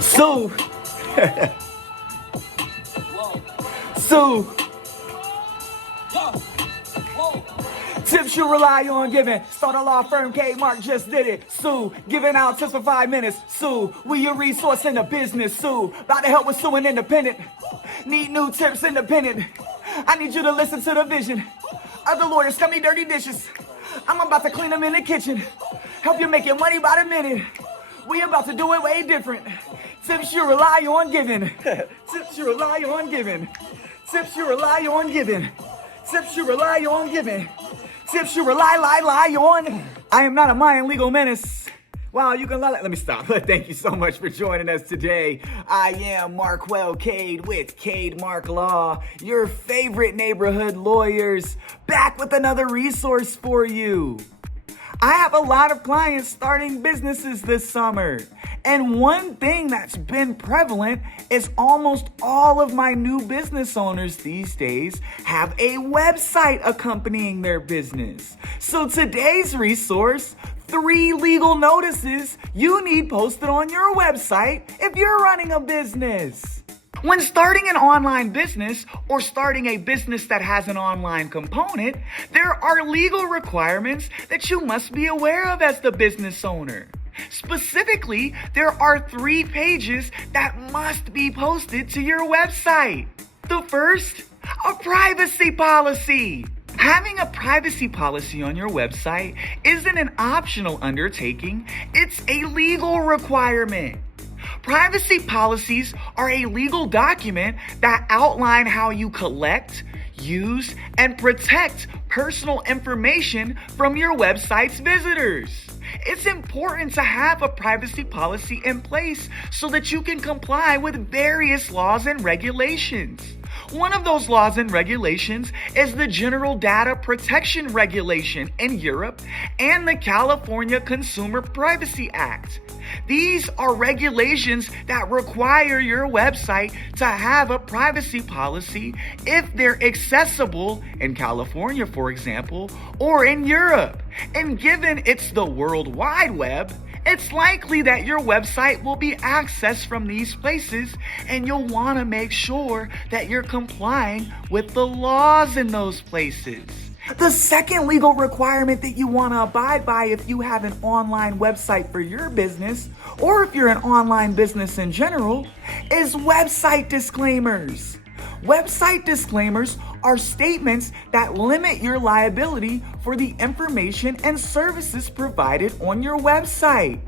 Sue. Sue. Tips you rely on giving. Start a law firm, K Mark just did it. Sue, giving out tips for 5 minutes. Sue, we your resource in the business. Sue, about to help with suing independent. Need new tips independent. I need you to listen to the vision. Other lawyers, scummy dirty dishes. I'm about to clean them in the kitchen. Help you make your money by the minute. We about to do it way different. Tips you rely on giving. Tips you rely on giving. Tips you rely on giving. Tips you rely on giving. Tips you rely on. I am not a Mayan legal menace. Wow, you can let me stop. Thank you so much for joining us today. I am Markwell Cade with Cade Mark Law, your favorite neighborhood lawyers, back with another resource for you. I have a lot of clients starting businesses this summer, and one thing that's been prevalent is almost all of my new business owners these days have a website accompanying their business. So today's resource, 3 legal notices you need posted on your website if you're running a business. When starting an online business or starting a business that has an online component, there are legal requirements that you must be aware of as the business owner. Specifically, there are 3 pages that must be posted to your website. The first, a privacy policy. Having a privacy policy on your website isn't an optional undertaking, it's a legal requirement. Privacy policies are a legal document that outline how you collect, use, and protect personal information from your website's visitors. It's important to have a privacy policy in place so that you can comply with various laws and regulations. One of those laws and regulations is the General Data Protection Regulation in Europe and the California Consumer Privacy Act. These are regulations that require your website to have a privacy policy if they're accessible in California, for example, or in Europe. And given it's the World Wide Web, it's likely that your website will be accessed from these places, and you'll want to make sure that you're complying with the laws in those places. The second legal requirement that you want to abide by if you have an online website for your business, or if you're an online business in general, is website disclaimers. Website disclaimers are statements that limit your liability for the information and services provided on your website.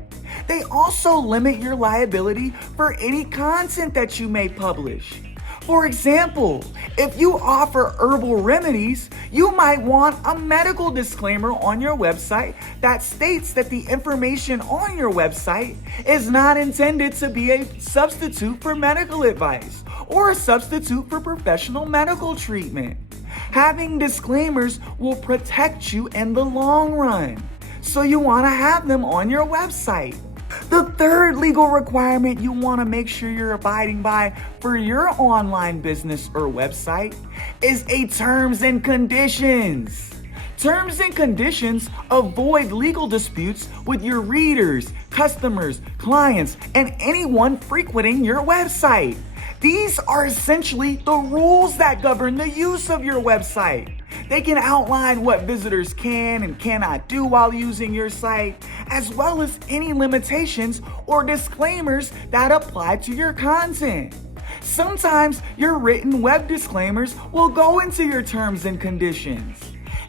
They also limit your liability for any content that you may publish. For example, if you offer herbal remedies, you might want a medical disclaimer on your website that states that the information on your website is not intended to be a substitute for medical advice or a substitute for professional medical treatment. Having disclaimers will protect you in the long run, so you want to have them on your website. The third legal requirement you want to make sure you're abiding by for your online business or website is a terms and conditions. Terms and conditions avoid legal disputes with your readers, customers, clients, and anyone frequenting your website. These are essentially the rules that govern the use of your website. They can outline what visitors can and cannot do while using your site, as well as any limitations or disclaimers that apply to your content. Sometimes your written web disclaimers will go into your terms and conditions.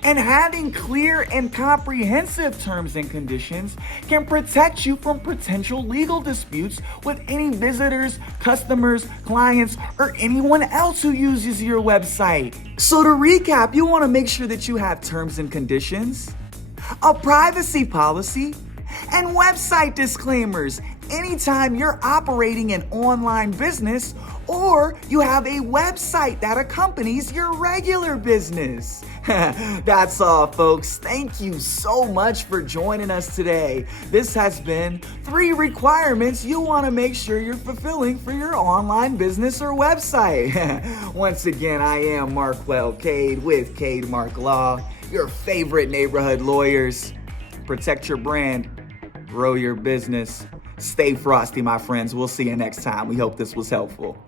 And having clear and comprehensive terms and conditions can protect you from potential legal disputes with any visitors, customers, clients, or anyone else who uses your website. So to recap, you want to make sure that you have terms and conditions, a privacy policy, and website disclaimers anytime you're operating an online business or you have a website that accompanies your regular business. That's all, folks. Thank you so much for joining us today. This has been 3 requirements you want to make sure you're fulfilling for your online business or website. Once again, I am Markwell Cade with Cade Mark Law, your favorite neighborhood lawyers. Protect your brand, grow your business. Stay frosty, my friends. We'll see you next time. We hope this was helpful.